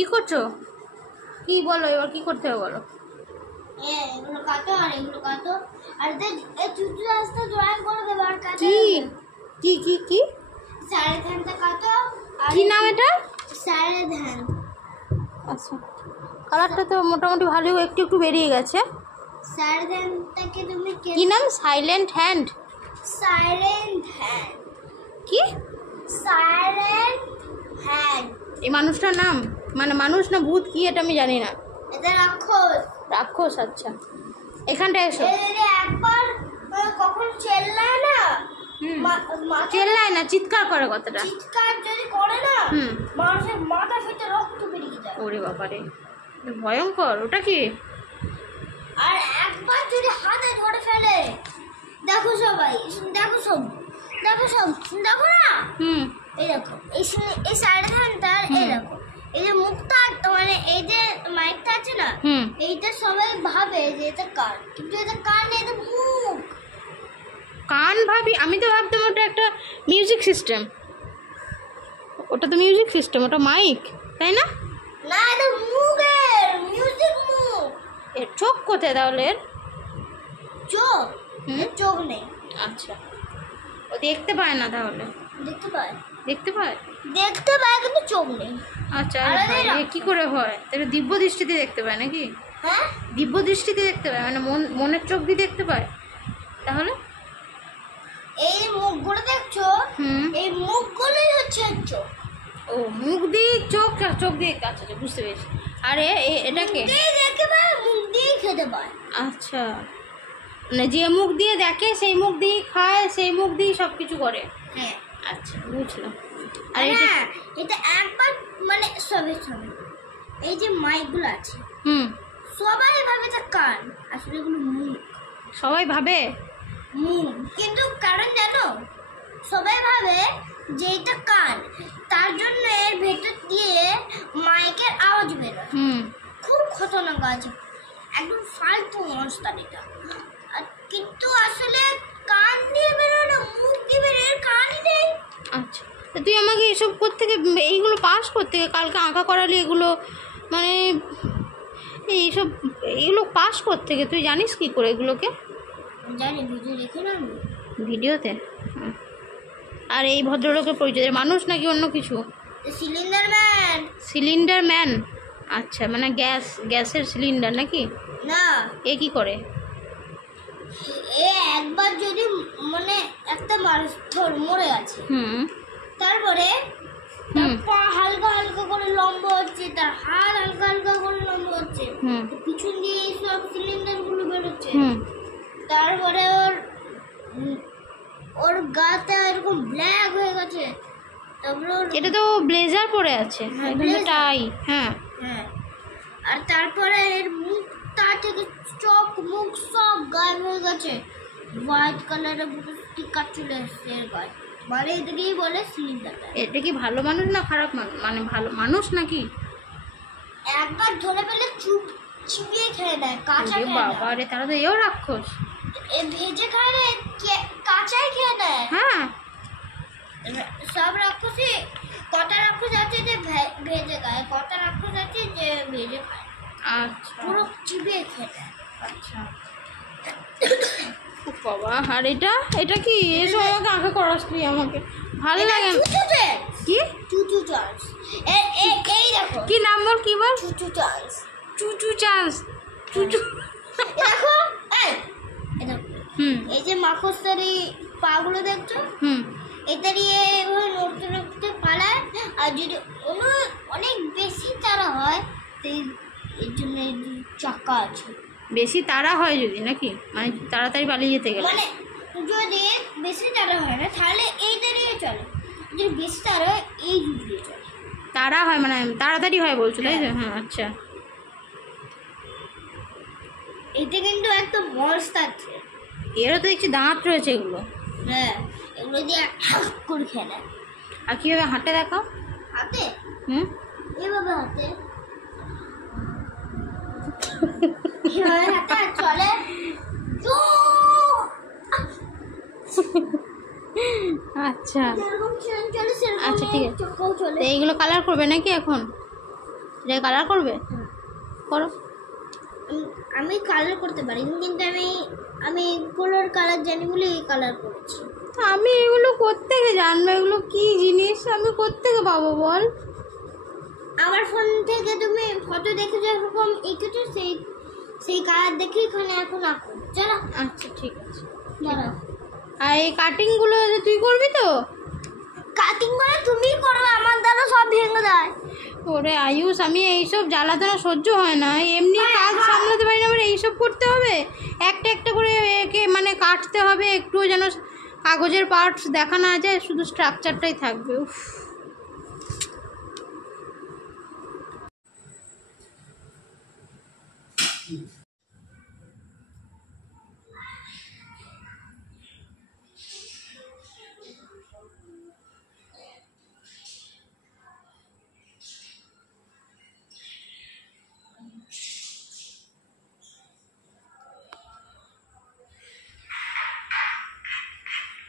কি করছো? কি বলো এবার, কি করতে হবে বলো? এগুলো কাটো আর এগুলো কাটো আর এই চুটু রাস্তা ড্রয়িং করে দেবো আর কাটো। কি কি কি কি সাড়ে ধানটা কাটো আর কি নাম এটা? সাড়ে ধান। আচ্ছা, কালারটা তো মোটামুটি ভালোই, একটু একটু বেরিয়ে গেছে। সাড়ে ধানটাকে তুমি কি নাম? Silent hand? Silent hand. কি সাইলেন্ট হ্যান্ড? এই মানুষটার নাম, মানে মানুষ না ভূত কি এটা আমি জানি না। এটা রাক্ষস। রাক্ষস? আচ্ছা, এখানটায় এসো। একবার কখন চেল্লায় না, চেল্লায় না, চিৎকার করে কথাটা। চিৎকার যদি করে না, মানুষের মাথা ফেটে রক্ত বেরিয়ে যায়। ওরে বাবারে, ভয়ঙ্কর। ওটা কি? আর একবার যদি হাতে ধরে ফেলে, দেখো সবাই, দেখো সব, দেখো সব, দেখো না, এই দেখো এই সাইডে ধানটার, এই দেখো এই যে মুখটা, মানে এই যে মাইকটা আছে না, এইটা সবাই ভাবে যে এটা কান, কিন্তু এটা কান না, এটা মুখ। কান ভাবি? আমি তো ভাবতাম ওটা একটা মিউজিক সিস্টেম। ওটা তো মিউজিক সিস্টেম, ওটা মাইক, তাই না? না, এটা মুখের মিউজিক মুখ। এর চোখ কোথায় তাহলে? এর চোখ? চোখ নেই। আচ্ছা, ও দেখতে পায় না তাহলে? দেখতে পায়। দেখতে পায়? দেখতে পায় কিন্তু চোখ নেই। আচ্ছা, কি করে হয় তাহলে? দিব্য দৃষ্টিতে দেখতে পায় নাকি? হ্যাঁ, দিব্য দৃষ্টিতে দেখতে পায়, মানে মনের চোখ দিয়ে দেখতে পায়। তাহলে এই মুখগুলো দেখছো, এই মুখগুলোই হচ্ছে চোখ। ও, মুখ দিয়ে চোখ, চোখ দিয়ে, আচ্ছা বুঝতে পেরেছি। আরে এটাকে দেখতে পায়, মুখ দিয়ে খেতে পায়। আচ্ছা, মানে যে মুখ দিয়ে দেখে সেই মুখ দিয়ে খায়, সেই মুখ দিয়ে সব কিছু করে। হ্যাঁ, আচ্ছা, বুঝলাম। আর এটা একবার মানে সবে এই যে মাইকগুলো আছে, সবাই ভাবে এটা কান, আসলে এগুলো মুখ। সবাই ভাবে মুখ, কিন্তু কারণ জানো, সবাই ভাবে যে এটা কান, তার জন্য এর ভেতর দিয়ে মাইকের আওয়াজ বেরোয়। খুব খতরনাক আছে, একদম ফালতু মনস্টার এটা। কিন্তু আসলে কান দিয়ে বেরোয় না, মুখ দিয়ে বেরোয়, কানই নেই। আচ্ছা, তুই আমাকে এসব করতে, এইগুলো পাস করতে, কালকে আঁকা করালি এগুলো, মানে এইগুলো পাস করতে, তুই জানিস কি করে এগুলোকে? জানি, ভিডিও দেখে না। ভিডিওতে? আর এই ভদ্রলোকের পরিচয় মানুষ নাকি অন্য কিছু? Cylinder man. Cylinder man? আচ্ছা, মানে গ্যাসের সিলিন্ডার নাকি? না, এ কি করে? এ একবার যদি মানে একটা মানুষ মরে আছে, তারপরে পা হালকা হালকা করে লম্বা হচ্ছে, তার হাত হালকা হালকা করে লম্বা হচ্ছে, পিছন দিয়ে সব সিলিন্ডার গুলো বেরোচ্ছে, তারপরে ওর গাটা এরকম ব্ল্যাক হয়ে গেছে। তারপরে এটা তো ব্লেজার পরে আছে, টাই। হ্যাঁ, আর তারপরে এর মুখটা থেকে চোখ মুখ সব গায়েব হয়ে গেছে, হোয়াইট কালারের স্টিকার চলে এসছে এর গায়ে, মানে এদিকেই বলে সিলিন্ডার। এটা কি ভালো মানুষ না খারাপ মানুষ, মানে ভালো মানুষ নাকি? একবার ধরে পেলে চুপ চিবিয়ে খেয়ে নেয়, কাঁচা খেয়ে নেয়। বাবা রে, তারা তো এও রাক্ষস। ভেজে খায় না, কাঁচাই খেয়ে নেয়। হ্যাঁ, সব রাক্ষসই, কটা রাক্ষস আছে যে ভেজে খায়, কটা রাক্ষস আছে যে ভেজে খায়। আচ্ছা, পুরো চিবিয়ে খেয়ে নেয়। আচ্ছা বাবা। আর এটা কি? এসব আমাকে আঁকা করাস তুই, আমাকে ভালো লাগে না। কি চুচু চান্স? এই দেখো, কি নাম বল, কি বল? চুচু চান্স। চুচু চান্স? চুচু দেখো, এই যে মাকড়সারি পাগুলো দেখছো, এটা দিয়ে নড়তে নড়তে পালায়। আর যদি অনেক বেশি তারা হয়, এর জন্য চাকা আছে। বেশি তারা হয় যদি নাকি, মানে তাড়াতাড়ি পালিয়ে যেতে গেলে? মানে যদি বেশি তারা হয় না তাহলে এইটা দিয়ে চলে, যদি বেশি তারা হয় এই জুট দিয়ে চলে। তারা হয় মানে তাড়াতাড়ি হয় বলছো, তাই তো? হ্যাঁ, আচ্ছা। এতে কিন্তু একটা মস্ত আছে, এরও তো দেখছি দাঁত রয়েছে এগুলো। হ্যাঁ, এগুলো দিয়ে করে খেলে। আর কীভাবে হাঁটে দেখাও? হাতে? এভাবে হাতে, হাতে চলে। আচ্ছা, যেরকম চলে আচ্ছা, ঠিক আছে। চলে। এইগুলো কালার করবে নাকি এখন? এটা কালার করবে? করো। আমি কালার করতে পারি, কিন্তু আমি এগুলোর কালার জানি বলে এই কালার করেছি। আমি এগুলো কোত্থেকে জানবো? এগুলো কি জিনিস আমি কোত্থেকে পাবো বল? আমার ফোন থেকে তুমি ফটো দেখে যেরকম এঁকেছো সেই কালার দেখে এখানে এখন আঁকো। চলো। আচ্ছা ঠিক আছে, দাঁড়াও। আর এই কাটিংগুলো তুই করবি তো? কাটিং করে তুমি করবে, আমার দ্বারা সব ভেঙে দেয়। ওরে আয়ুষ, আমি এইসব জ্বালাতনা সহ্য হয় না, এমনি কাজ সামলাতে পারি না, আবার এইসব করতে হবে। একটা একটা করে একে মানে কাটতে হবে, একটু যেন কাগজের পার্টস দেখা না যায়, শুধু স্ট্রাকচারটাই থাকবে। উফ।